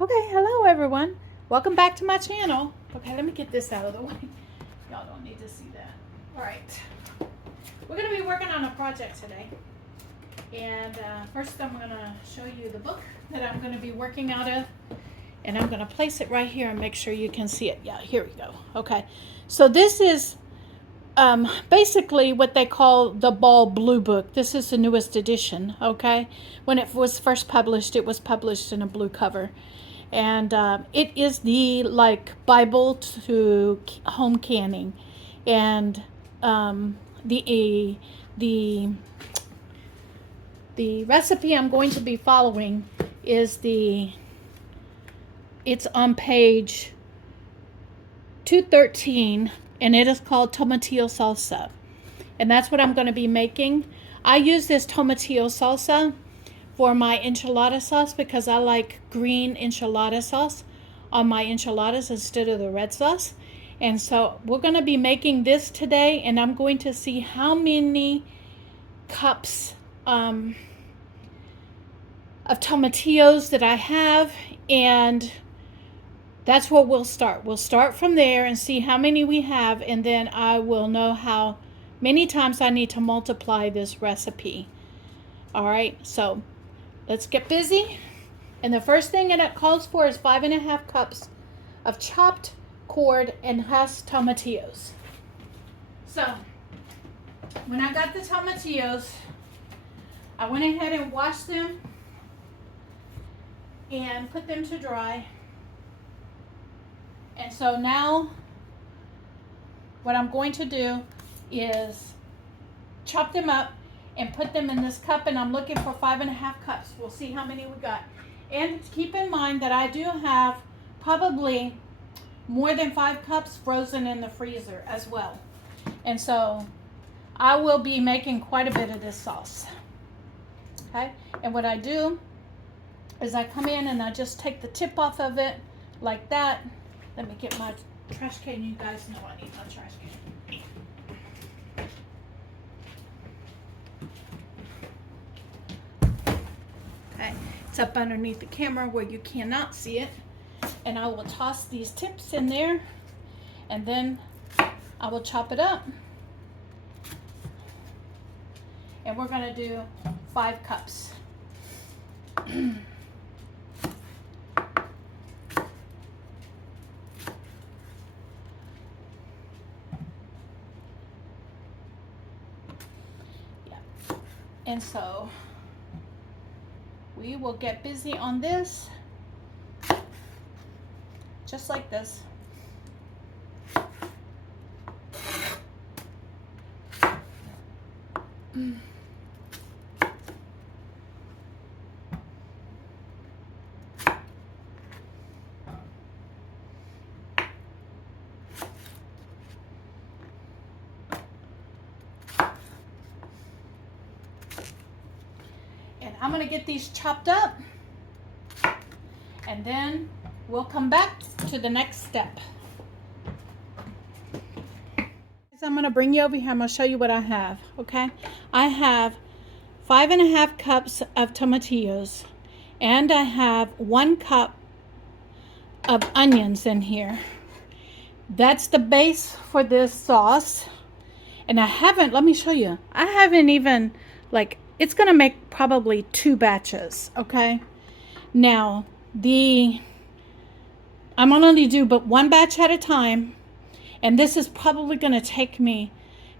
Okay, hello everyone. Welcome back to my channel. Okay, let me get this out of the way. Y'all don't need to see that. All right. We're going to be working on a project today. And first I'm going to show you the book that I'm going to be working out of. And I'm going to place it right here and make sure you can see it. Yeah, here we go. Okay. So this is basically what they call the Ball Blue Book. This is the newest edition, okay? When it was first published, it was published in a blue cover. And it is the Bible to home canning. And the the recipe I'm going to be following is it's on page 213, and it is called Tomatillo Salsa. And that's what I'm going to be making. I use this Tomatillo Salsa for my enchilada sauce because I like green enchilada sauce on my enchiladas instead of the red sauce. And so we're going to be making this today, and I'm going to see how many cups of tomatillos that I have, and that's what we'll start. We'll start from there and see how many we have, and then I will know how many times I need to multiply this recipe. All right, so let's get busy. And the first thing that it calls for is 5.5 cups of chopped, cored, and husked tomatillos. So when I got the tomatillos, I went ahead and washed them and put them to dry. And so now what I'm going to do is chop them up and put them in this cup, and I'm looking for 5.5 cups. We'll see how many we got. And keep in mind that I do have probably more than 5 cups frozen in the freezer as well. And so I will be making quite a bit of this sauce. Okay, and what I do is I come in and I just take the tip off of it like that. Let me get my trash can. You guys know I need my trash can. Okay, it's up underneath the camera where you cannot see it. And I will toss these tips in there, and then I will chop it up. And we're going to do 5 cups. And so we will get busy on this, just like this. I'm going to get these chopped up, and then we'll come back to the next step. I'm going to bring you over here. I'm going to show you what I have. Okay, I have 5.5 cups of tomatillos, and I have 1 cup of onions in here. That's the base for this sauce. And I haven't, let me show you, I haven't even, it's going to make probably 2 batches, okay? Now, I'm going to only do but 1 batch at a time, and this is probably going to take me,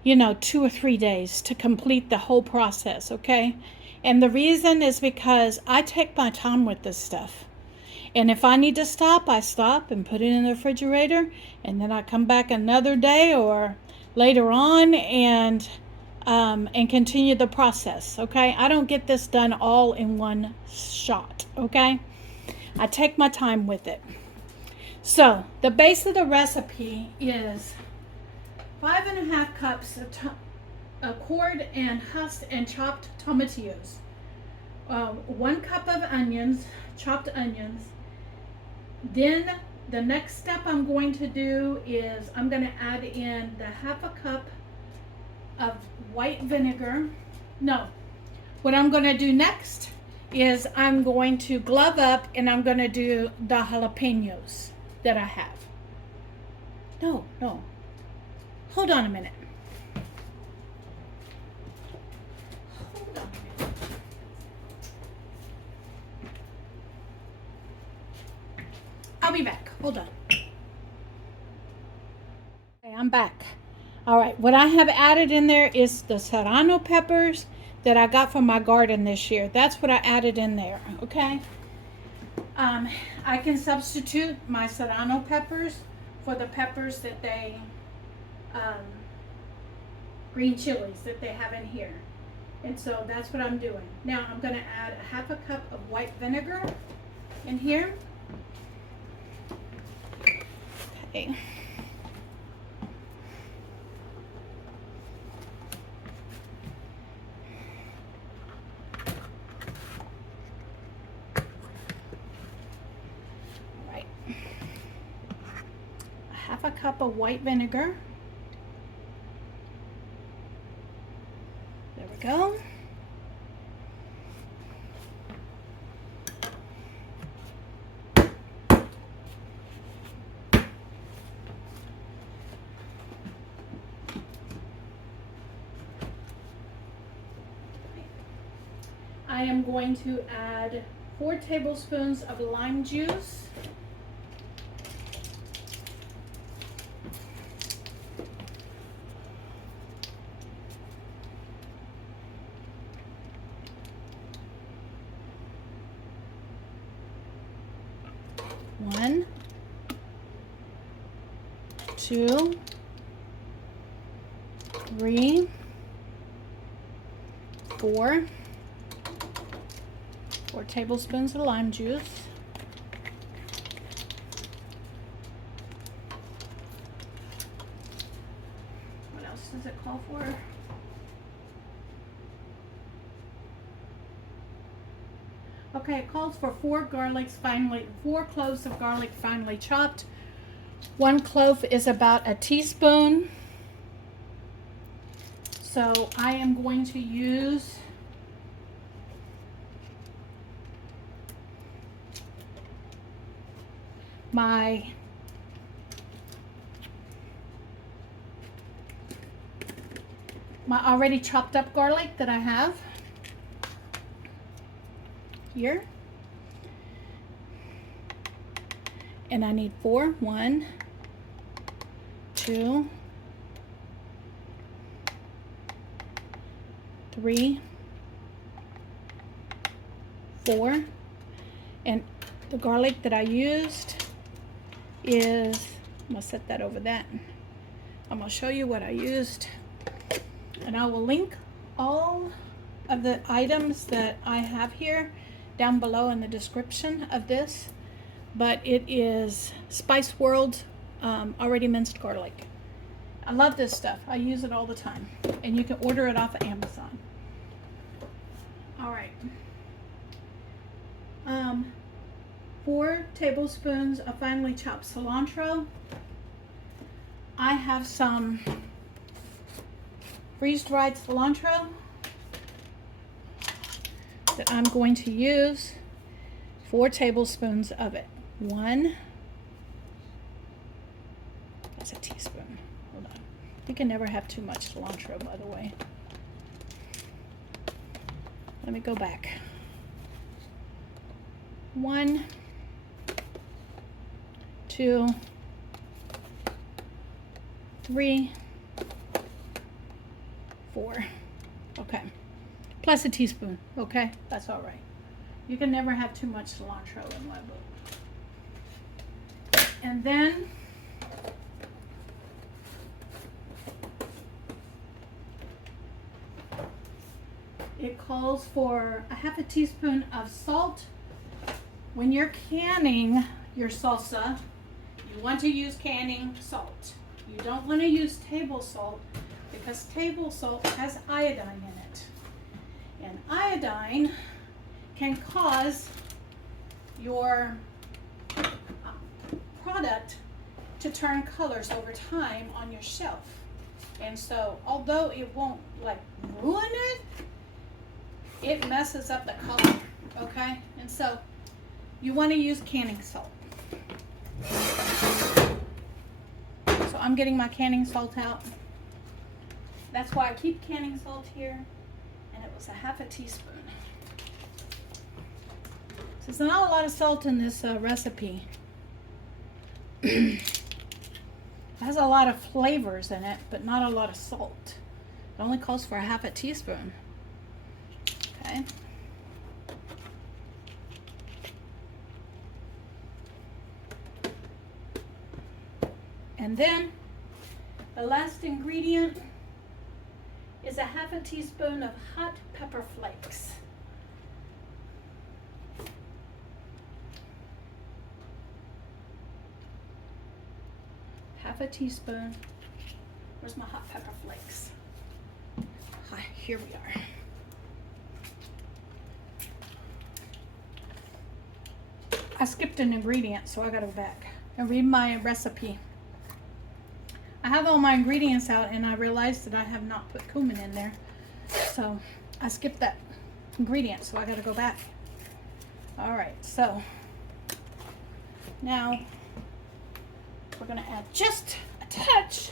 2 or 3 days to complete the whole process, okay? And the reason is because I take my time with this stuff. And if I need to stop, I stop and put it in the refrigerator, and then I come back another day or later on and continue the process, okay? I don't get this done all in one shot, okay? I take my time with it. So the base of the recipe is 5.5 cups of cored and husked and chopped tomatillos, 1 cup of onions, chopped onions. Then the next step I'm going to do is I'm going to add in the 1/2 cup of white vinegar. No, what I'm going to do next is I'm going to glove up and I'm going to do the jalapenos that I have. No, no. Hold on a minute. Hold on a minute. I'll be back. Hold on. Okay, I'm back. All right, what I have added in there is the serrano peppers that I got from my garden this year. That's what I added in there, okay? I can substitute my serrano peppers for the peppers that they, green chilies that they have in here. And so that's what I'm doing. Now I'm gonna add a half a cup of white vinegar in here. Okay. Half a cup of white vinegar. There we go. I am going to add 4 tablespoons of lime juice. One, 2, 3, 4 tablespoons of lime juice. What else does it call for? Okay, it calls for 4 cloves of garlic finely chopped. 1 clove is about a teaspoon. So I am going to use my already chopped up garlic that I have here. And I need 4. 1, 2, 3, 4. And the garlic that I used is, I'm gonna set that over that. I'm gonna show you what I used, and I will link all of the items that I have here down below in the description of this. But it is Spice World already minced garlic. I love this stuff. I use it all the time, and you can order it off of Amazon. All right. 4 tablespoons of finely chopped cilantro. I have some freeze-dried cilantro that I'm going to use. 4 tablespoons of it. 1. That's a teaspoon. Hold on. You can never have too much cilantro, by the way. Let me go back. 1, 2, 3, 4. Okay. Plus a teaspoon. Okay, that's all right. You can never have too much cilantro in my book. And then it calls for a half a teaspoon of salt. When you're canning your salsa, you want to use canning salt. You don't want to use table salt because table salt has iodine in it. And iodine can cause your product to turn colors over time on your shelf. And so, although it won't like ruin it, it messes up the color. Okay, and so you want to use canning salt. So I'm getting my canning salt out. That's why I keep canning salt here, and it was a half a teaspoon. So there's not a lot of salt in this recipe. It has a lot of flavors in it, but not a lot of salt. It only calls for a half a teaspoon. Okay. And then the last ingredient is a half a teaspoon of hot pepper flakes. Half a teaspoon. Where's my hot pepper flakes? Hi, here we are. I skipped an ingredient, so I gotta go back and read my recipe. I have all my ingredients out and I realized that I have not put cumin in there. So I skipped that ingredient, so I gotta go back. All right, so now we're gonna add just a touch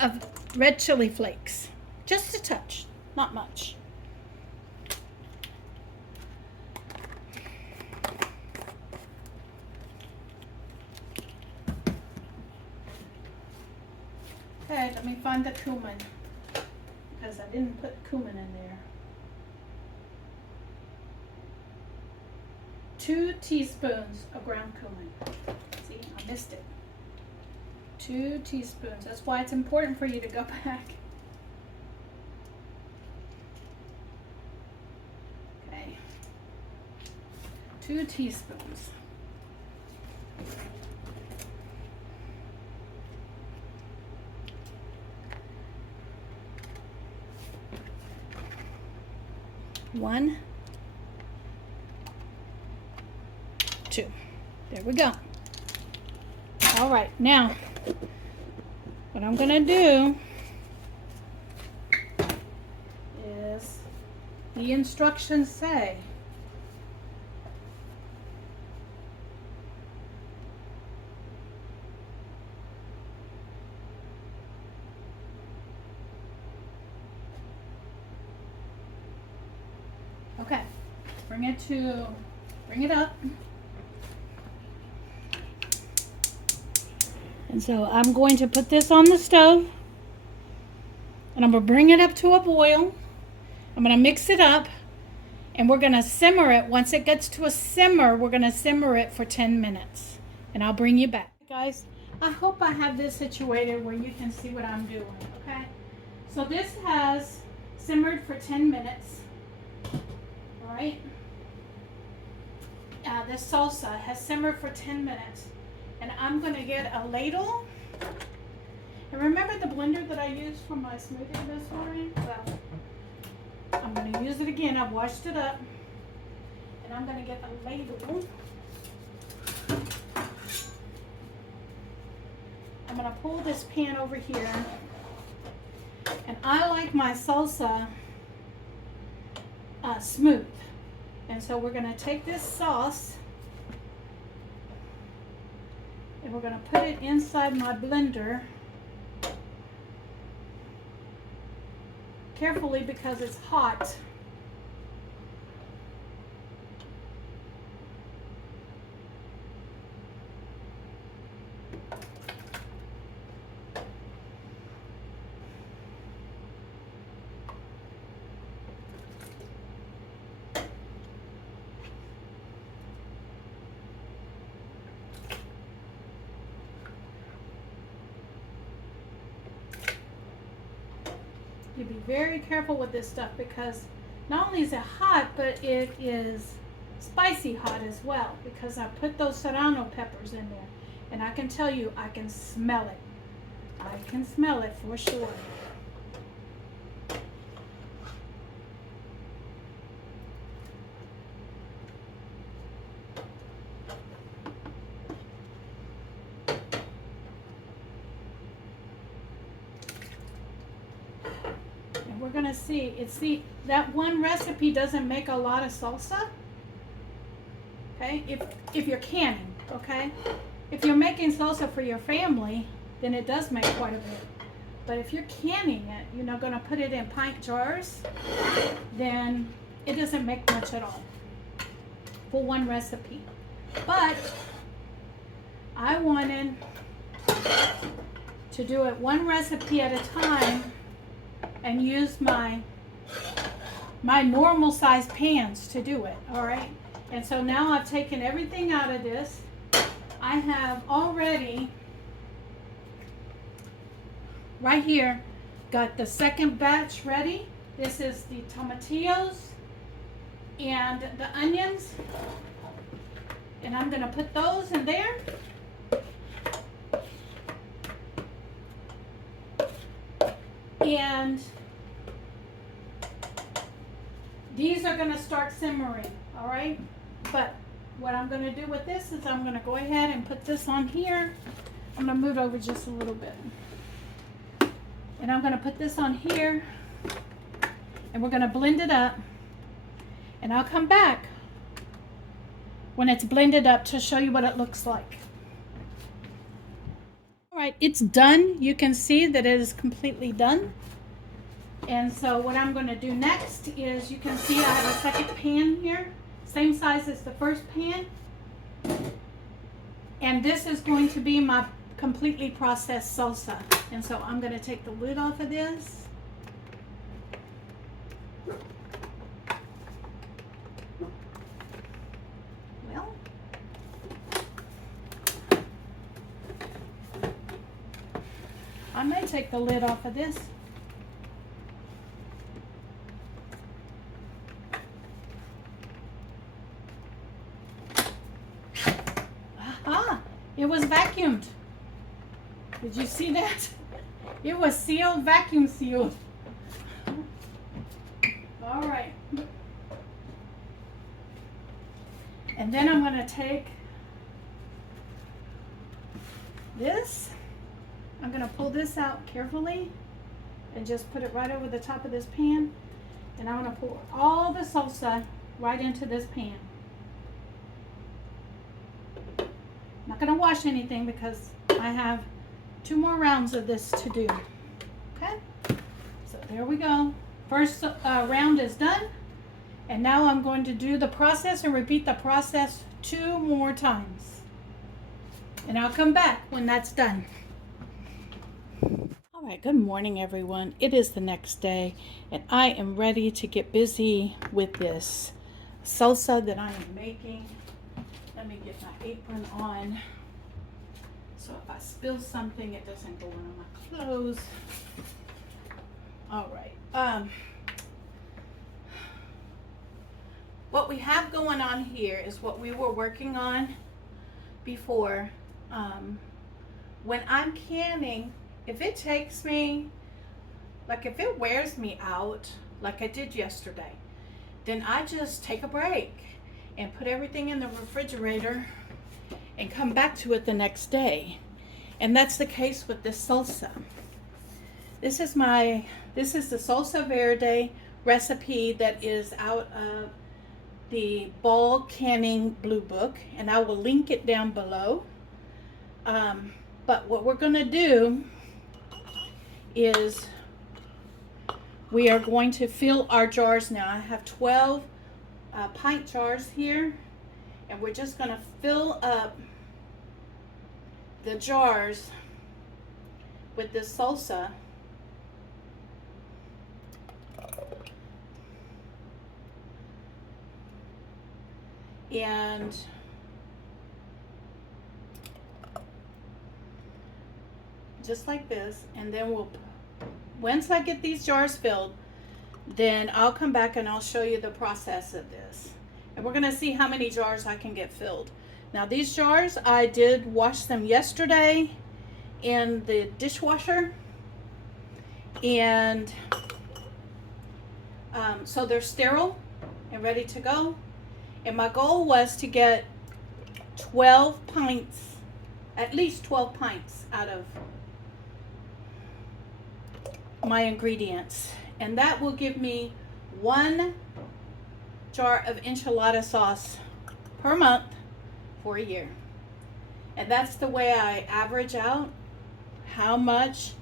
of red chili flakes. Just a touch, not much. Okay, let me find the cumin, because I didn't put cumin in there. 2 teaspoons of ground cumin. See, I missed it. 2 teaspoons. That's why it's important for you to go back. Okay. 2 teaspoons. One, 2. There we go. All right, now what I'm gonna do is the instructions say okay, bring it up. And so I'm going to put this on the stove and I'm going to bring it up to a boil. I'm going to mix it up and we're going to simmer it. Once it gets to a simmer, we're going to simmer it for 10 minutes and I'll bring you back. Guys, I hope I have this situated where you can see what I'm doing, okay? So this has simmered for 10 minutes, all right? This salsa has simmered for 10 minutes. And I'm going to get a ladle. And remember the blender that I used for my smoothie this morning? Well, I'm going to use it again. I've washed it up. And I'm going to get a ladle. I'm going to pull this pan over here. And I like my salsa smooth. And so we're going to take this sauce and we're going to put it inside my blender carefully because it's hot. You be very careful with this stuff because not only is it hot, but it is spicy hot as well because I put those serrano peppers in there. And I can tell you, I can smell it. I can smell it for sure. going to see that one recipe doesn't make a lot of salsa. Okay, if you're canning, okay? If you're making salsa for your family, then it does make quite a bit. But if you're canning it, you're not going to put it in pint jars, then it doesn't make much at all for one recipe. But I wanted to do it one recipe at a time and use my normal size pans to do it, all right? And so now I've taken everything out of this. I have already, right here, got the second batch ready. This is the tomatillos and the onions. And I'm gonna put those in there. And these are gonna start simmering, all right? But what I'm gonna do with this is I'm gonna go ahead and put this on here. I'm gonna move over just a little bit. And I'm gonna put this on here and we're gonna blend it up. And I'll come back when it's blended up to show you what it looks like. All right, it's done. You can see that it is completely done. And so what I'm going to do next is, you can see I have a second pan here, same size as the first pan. And this is going to be my completely processed salsa. And so I'm going to take the lid off of this. Well, I may take the lid off of this. It was vacuumed. Did you see that? It was sealed, vacuum sealed. All right. And then I'm going to take this. I'm going to pull this out carefully and just put it right over the top of this pan. And I'm going to pour all the salsa right into this pan. Not going to wash anything because I have 2 more rounds of this to do. Okay, so there we go. First round is done, and now I'm going to do the process and repeat the process 2 more times, and I'll come back when that's done. All right, good morning everyone. It is the next day and I am ready to get busy with this salsa that I am making. Let me get my apron on so if I spill something it doesn't go on my clothes. All right. What we have going on here is what we were working on before. When I'm canning, if it takes me, like if it wears me out, like I did yesterday, then I just take a break and put everything in the refrigerator and come back to it the next day. And that's the case with this salsa. This is the salsa verde recipe that is out of the Ball Canning Blue Book, and I will link it down below. But what we're going to do is we are going to fill our jars now. I have 12 pint jars here, and we're just going to fill up the jars with this salsa. And just like this, and then once I get these jars filled, then I'll come back and I'll show you the process of this. And we're going to see how many jars I can get filled. Now these jars, I did wash them yesterday in the dishwasher. And so they're sterile and ready to go. And my goal was to get 12 pints, at least 12 pints out of my ingredients. And that will give me 1 jar of enchilada sauce per month for a year. And that's the way I average out how much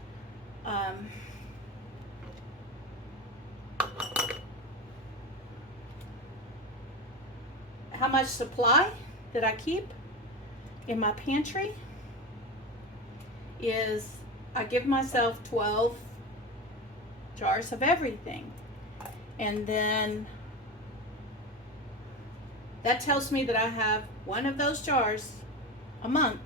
supply that I keep in my pantry is I give myself 12 jars of everything. And then that tells me that I have one of those jars a month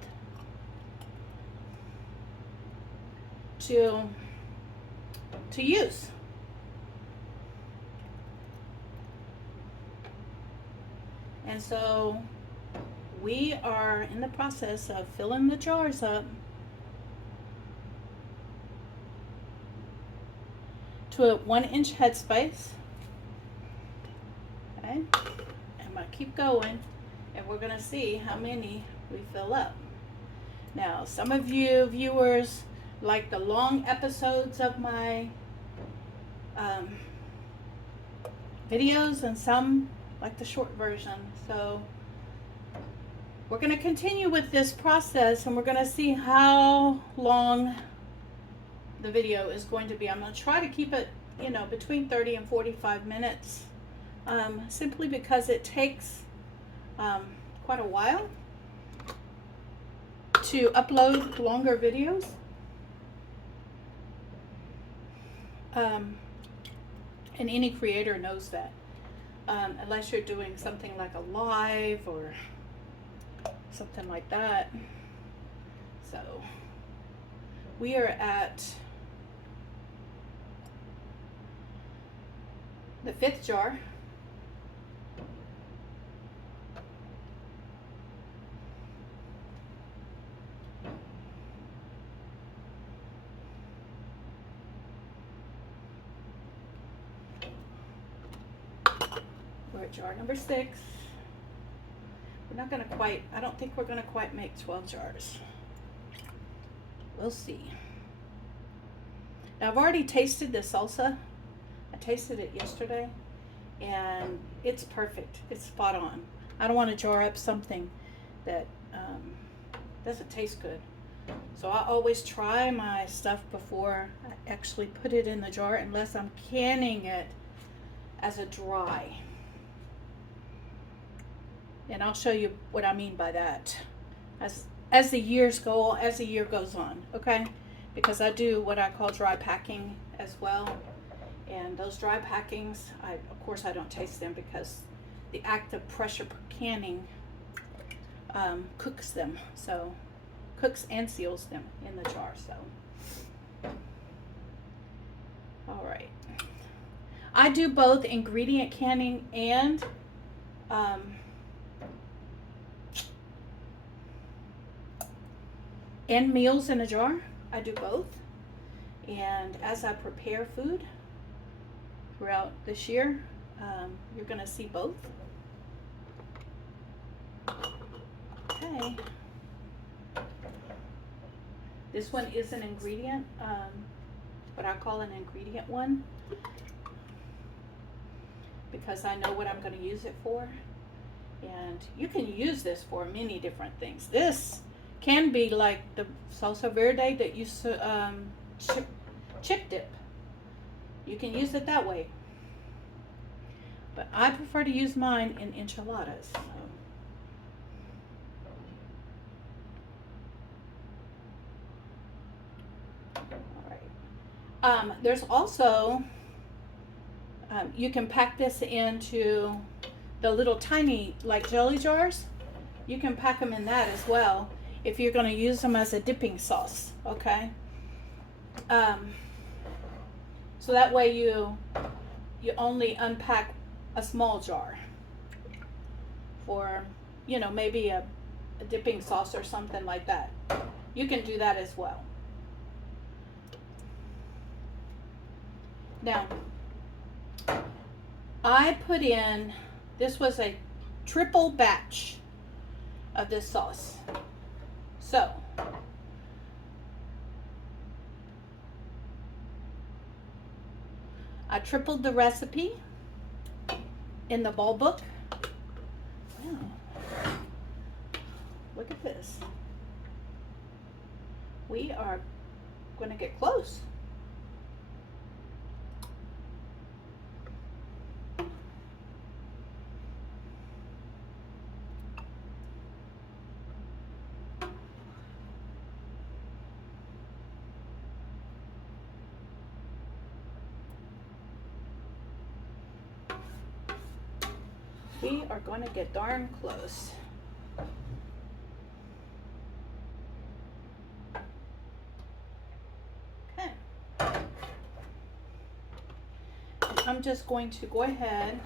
to use. And so we are in the process of filling the jars up to a 1-inch headspace. Okay, I'm gonna keep going, and we're gonna see how many we fill up. Now, some of you viewers like the long episodes of my videos, and some like the short version. So we're going to continue with this process, and we're going to see how long the video is going to be. I'm going to try to keep it, between 30 and 45 minutes, simply because it takes quite a while to upload longer videos. And any creator knows that, unless you're doing something like a live or something like that. So we are at the 5th jar. We're at jar number 6. We're not going to quite, I don't think we're going to quite make 12 jars. We'll see. Now, I've already tasted the salsa. I tasted it yesterday, and it's perfect. It's spot on. I don't want to jar up something that doesn't taste good. So I always try my stuff before I actually put it in the jar, unless I'm canning it as a dry. And I'll show you what I mean by that as the year goes on, okay? Because I do what I call dry packing as well. And those dry packings, of course I don't taste them, because the act of pressure canning cooks them. So cooks and seals them in the jar. So all right, I do both ingredient canning and meals in a jar. I do both. And as I prepare food throughout this year, you're going to see both. Okay. This one is an ingredient, what I call an ingredient one, because I know what I'm going to use it for. And you can use this for many different things. This can be like the salsa verde that you chip dip. You can use it that way, but I prefer to use mine in enchiladas. So. All right. There's also you can pack this into the little tiny like jelly jars. You can pack them in that as well, if you're going to use them as a dipping sauce, okay? So that way you only unpack a small jar for, maybe a dipping sauce or something like that. You can do that as well. Now, I put in, this was a triple batch of this sauce. So, I tripled the recipe in the ball book. Wow. Look at this. We are going to get close. We are going to get darn close. Okay. I'm just going to go ahead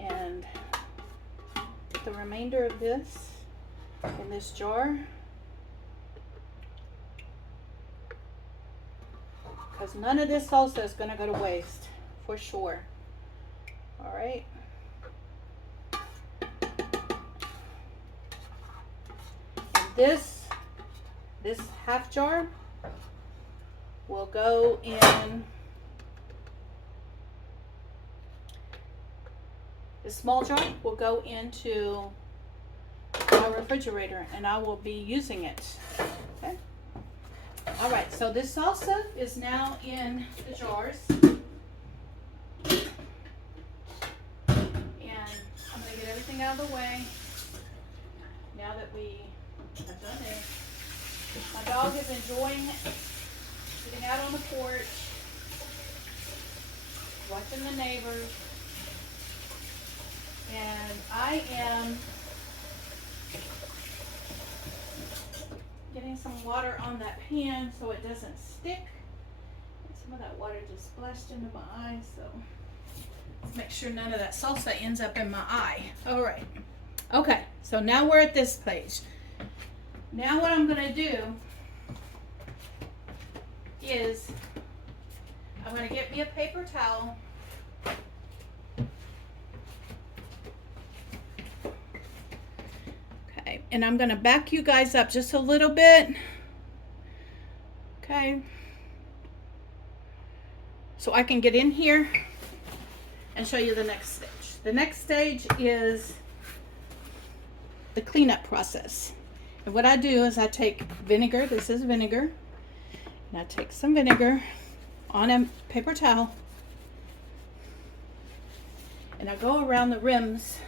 and put the remainder of this in this jar, because none of this salsa is going to go to waste for sure. All right. This half jar will go in, the small jar will go into my refrigerator, and I will be using it. Okay. All right, so this salsa is now in the jars, and I'm going to get everything out of the way now that we have done it. My dog is enjoying sitting out on the porch, watching the neighbors, and I am getting some water on that pan so it doesn't stick. And some of that water just splashed into my eye, so let's make sure none of that salsa ends up in my eye. All right. Okay, so now we're at this page. Now what I'm going to do is I'm going to get me a paper towel. Okay, and I'm going to back you guys up just a little bit. Okay. So I can get in here and show you the next stage. The next stage is the cleanup process. And what I do is I take vinegar, this is vinegar, and I take some vinegar on a paper towel, and I go around the rims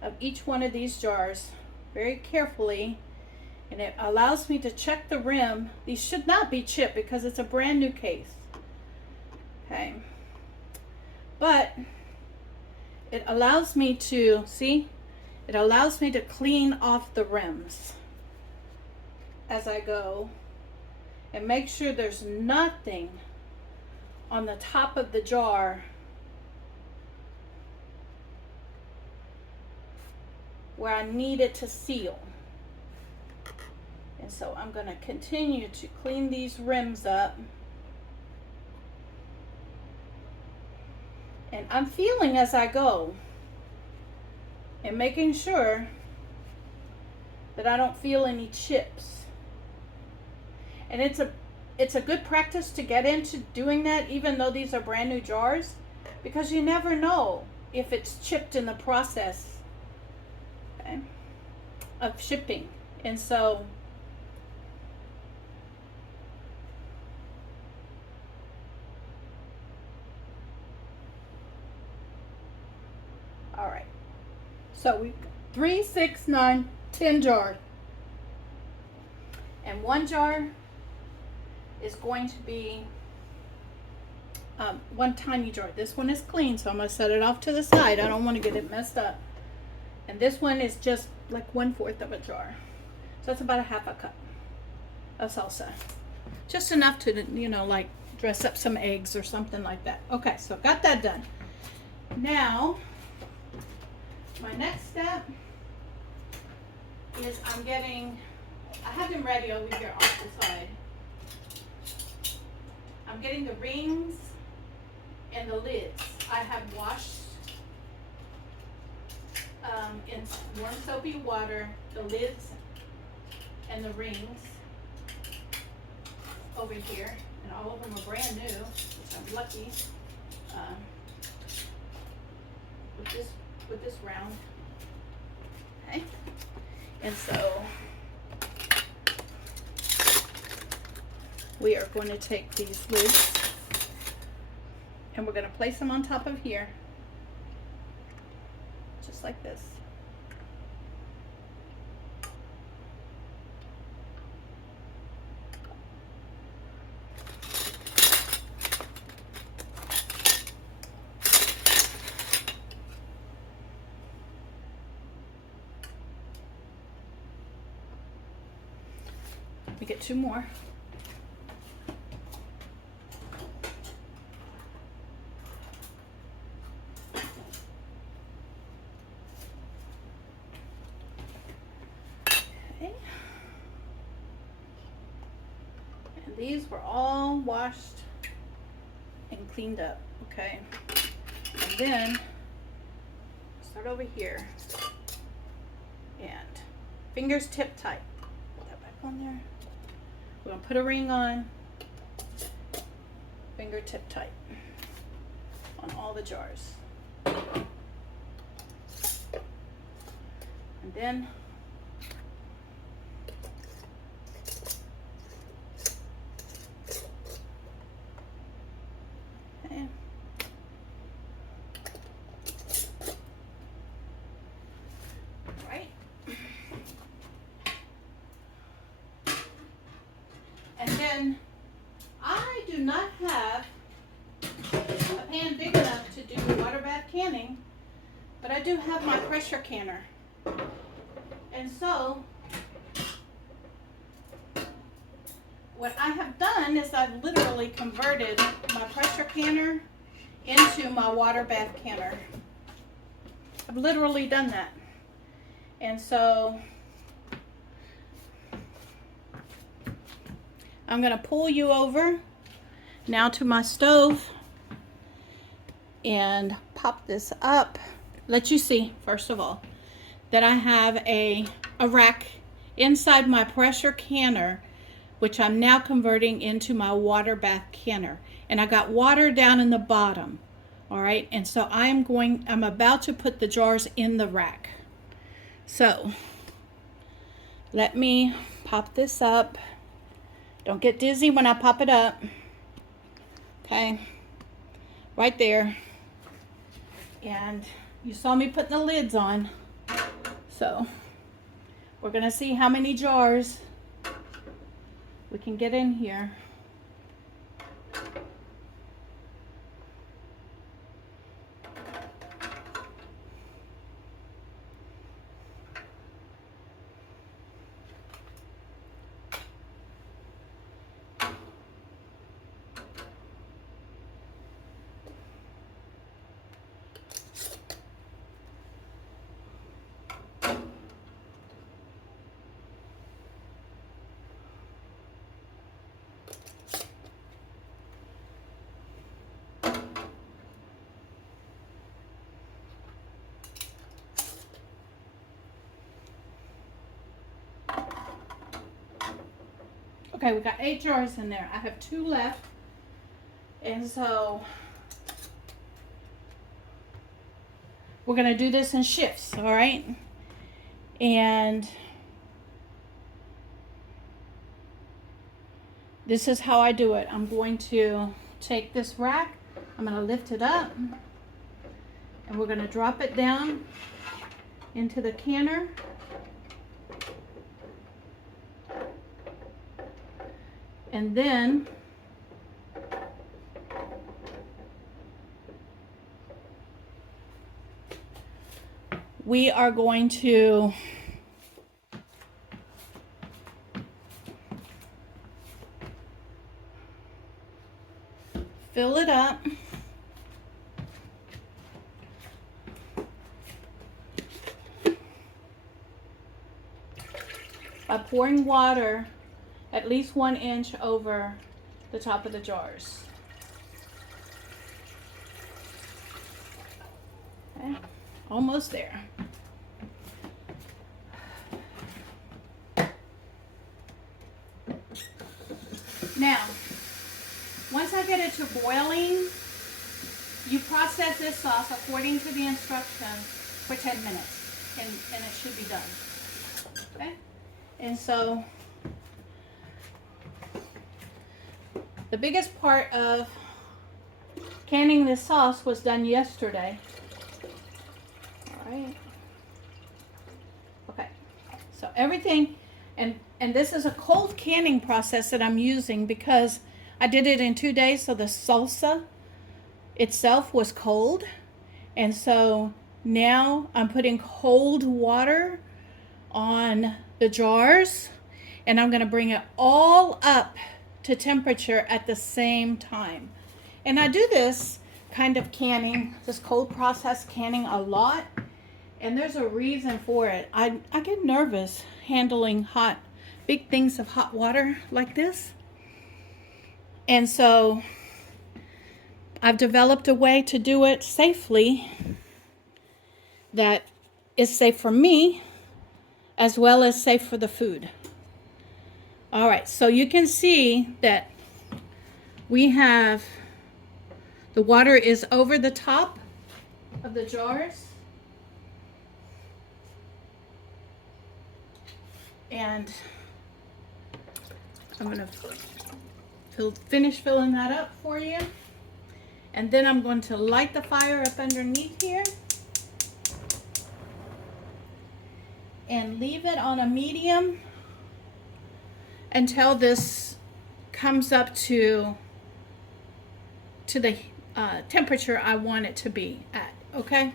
of each one of these jars very carefully, and it allows me to check the rim. These should not be chipped because it's a brand new case. Okay. But it allows me to, see? It allows me to clean off the rims as I go and make sure there's nothing on the top of the jar where I need it to seal. And so I'm going to continue to clean these rims up. And I'm feeling as I go and making sure that I don't feel any chips. And it's a good practice to get into doing that, even though these are brand new jars, because you never know if it's chipped in the process, okay, of shipping. And so all right. So we've got 3, 6, 9, 10 jars. And one jar is going to be one tiny jar. This one is clean, so I'm going to set it off to the side. I don't want to get it messed up. And this one is just like 1/4 of a jar. So that's about a half a cup of salsa. Just enough to, you know, like dress up some eggs or something like that. Okay, so got that done. Now, my next step is I have them ready over here off the side. I'm getting the rings and the lids. I have washed in warm soapy water the lids and the rings over here. And all of them are brand new, which I'm lucky with this round. Okay. And so we are going to take these lids and we're going to place them on top of here, just like this. We get two more. Okay. And these were all washed and cleaned up, okay? And then start over here and fingers tip tight. Put that back on there. We're gonna put a ring on, fingertip tight on all the jars. And then okay. Right. And then I do not have a pan big enough to do water bath canning, but I do have my pressure canner. And so what I have done is I've literally converted my pressure canner into my water bath canner. I've literally done that. And so I'm going to pull you over now to my stove and pop this up. Let you see, first of all, that I have a rack inside my pressure canner, which I'm now converting into my water bath canner. And I got water down in the bottom. All right, and so I'm about to put the jars in the rack. So let me pop this up. Don't get dizzy when I pop it up. Okay, right there. And you saw me putting the lids on. So we're gonna see how many jars we can get in here. Okay, we got 8 jars in there. I have 2 left. And so we're going to do this in shifts, all right? And this is how I do it. I'm going to take this rack, I'm going to lift it up, and we're going to drop it down into the canner. And then we are going to fill it up by pouring water at least 1 inch over the top of the jars. Okay, almost there. Now, it to boiling, you process this sauce according to the instructions for 10 minutes, and it should be done. Okay? And so the biggest part of canning this sauce was done yesterday. All right. Okay. So everything, and this is a cold canning process that I'm using because I did it in 2 days, so the salsa itself was cold. And so now I'm putting cold water on the jars, and I'm going to bring it all up to temperature at the same time. And I do this kind of canning, this cold process canning a lot, and there's a reason for it. I get nervous handling big things of hot water like this. And so I've developed a way to do it safely that is safe for me as well as safe for the food. All right, so you can see that we have, the water is over the top of the jars. And I'm gonna finish filling that up for you. And then I'm going to light the fire up underneath here and leave it on a medium until this comes up to the temperature I want it to be at, okay?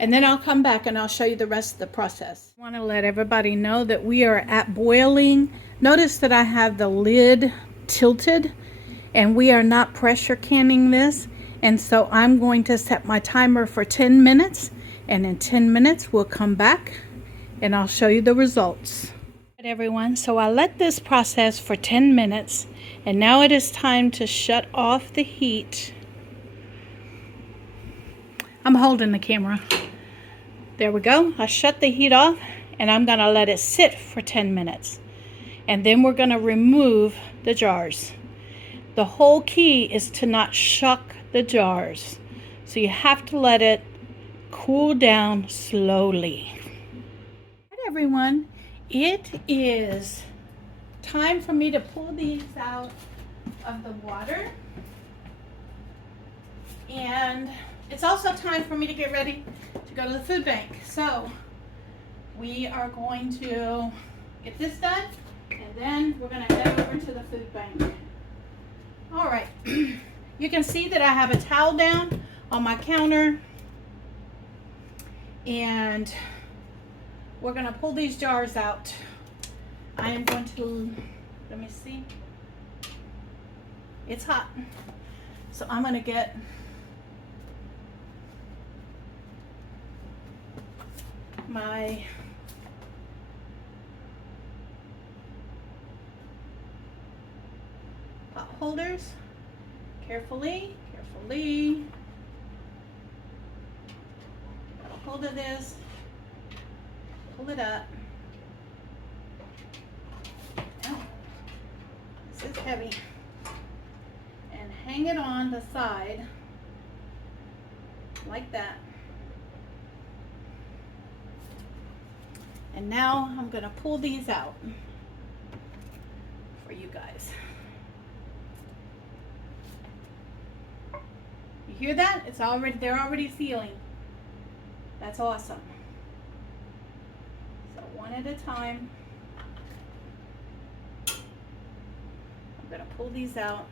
And then I'll come back and I'll show you the rest of the process. I want to let everybody know that we are at boiling. Notice that I have the lid tilted, and we are not pressure canning this. And so I'm going to set my timer for 10 minutes, and in 10 minutes we'll come back and I'll show you the results. All right, everyone, so I let this process for 10 minutes, and now it is time to shut off the heat. I'm holding the camera. There we go. I shut the heat off, and I'm going to let it sit for 10 minutes. And then we're going to remove the jars. The whole key is to not shock the jars. So you have to let it cool down slowly. All right, everyone. It is time for me to pull these out of the water. And it's also time for me to get ready to go to the food bank. So we are going to get this done, and then we're going to head over to the food bank. All right. You can see that I have a towel down on my counter, and we're going to pull these jars out. I am going to, let me see. It's hot. So I'm going to get my pot holders. Carefully. Got a hold of this. Pull it up. Oh, this is heavy. And hang it on the side like that. And now I'm going to pull these out for you guys. You hear that? They're already sealing. That's awesome. So one at a time. I'm going to pull these out.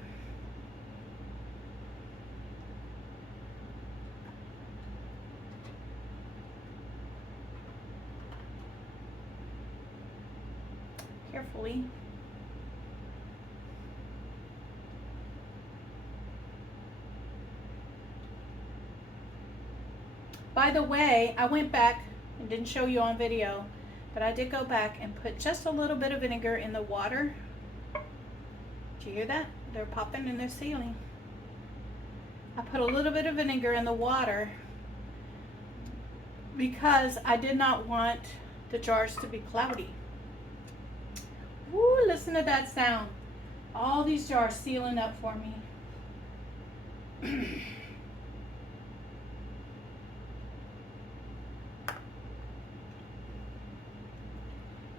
Carefully. By the way, I went back and didn't show you on video, but I did go back and put just a little bit of vinegar in the water. Did you hear that? They're popping and they're sealing. I put a little bit of vinegar in the water because I did not want the jars to be cloudy. Woo, listen to that sound. All these jars sealing up for me. And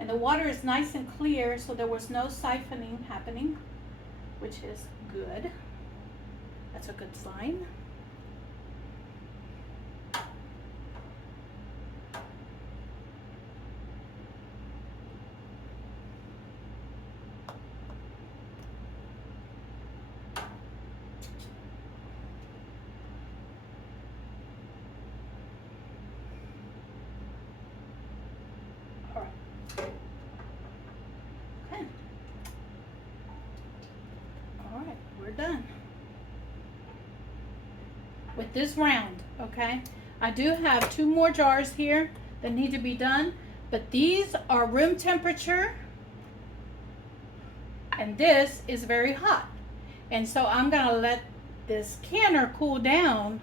the water is nice and clear, so there was no siphoning happening, which is good. That's a good sign. We're done with this round. Okay, I do have 2 more jars here that need to be done, but these are room temperature and this is very hot, and so I'm gonna let this canner cool down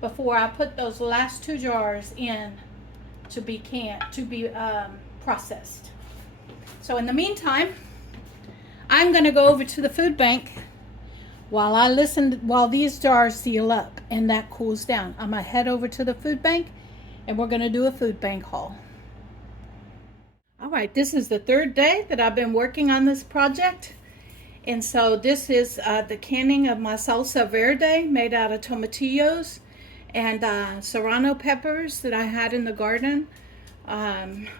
before I put those last 2 jars in to be processed. So in the meantime, I'm gonna go over to the food bank while these jars seal up and that cools down. I'm gonna head over to the food bank and we're gonna do a food bank haul. All right, this is the 3rd day that I've been working on this project. And so this is the canning of my salsa verde made out of tomatillos and serrano peppers that I had in the garden.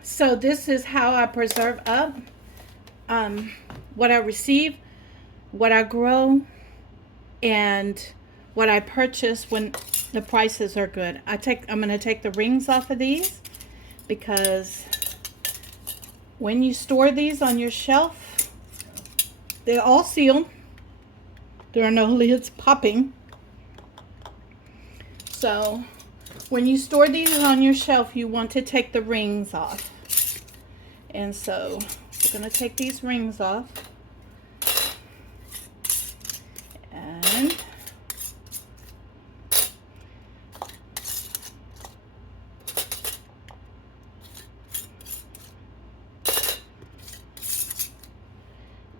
So this is how I preserve up what I receive, what I grow, and what I purchase when the prices are good. I'm going to take the rings off of these because when you store these on your shelf, they're all sealed. There are no lids popping. So when you store these on your shelf, you want to take the rings off. And so we're going to take these rings off.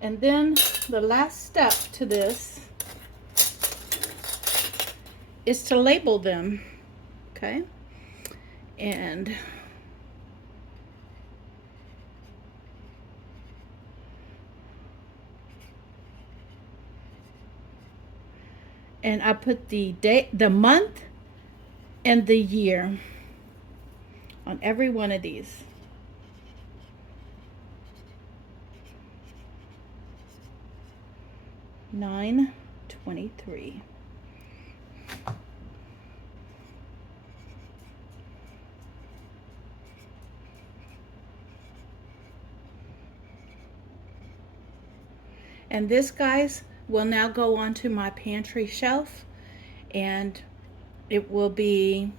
And then the last step to this is to label them, okay? And I put the date, the month, and the year on every one of these. (9/23). And this, guys, will now go onto my pantry shelf, and it will be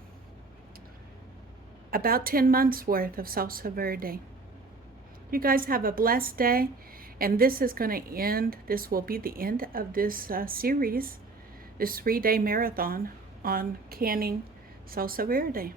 about 10 months worth of salsa verde. You guys have a blessed day, and this is going to end, this will be the end of this series, this 3-day marathon on canning salsa verde.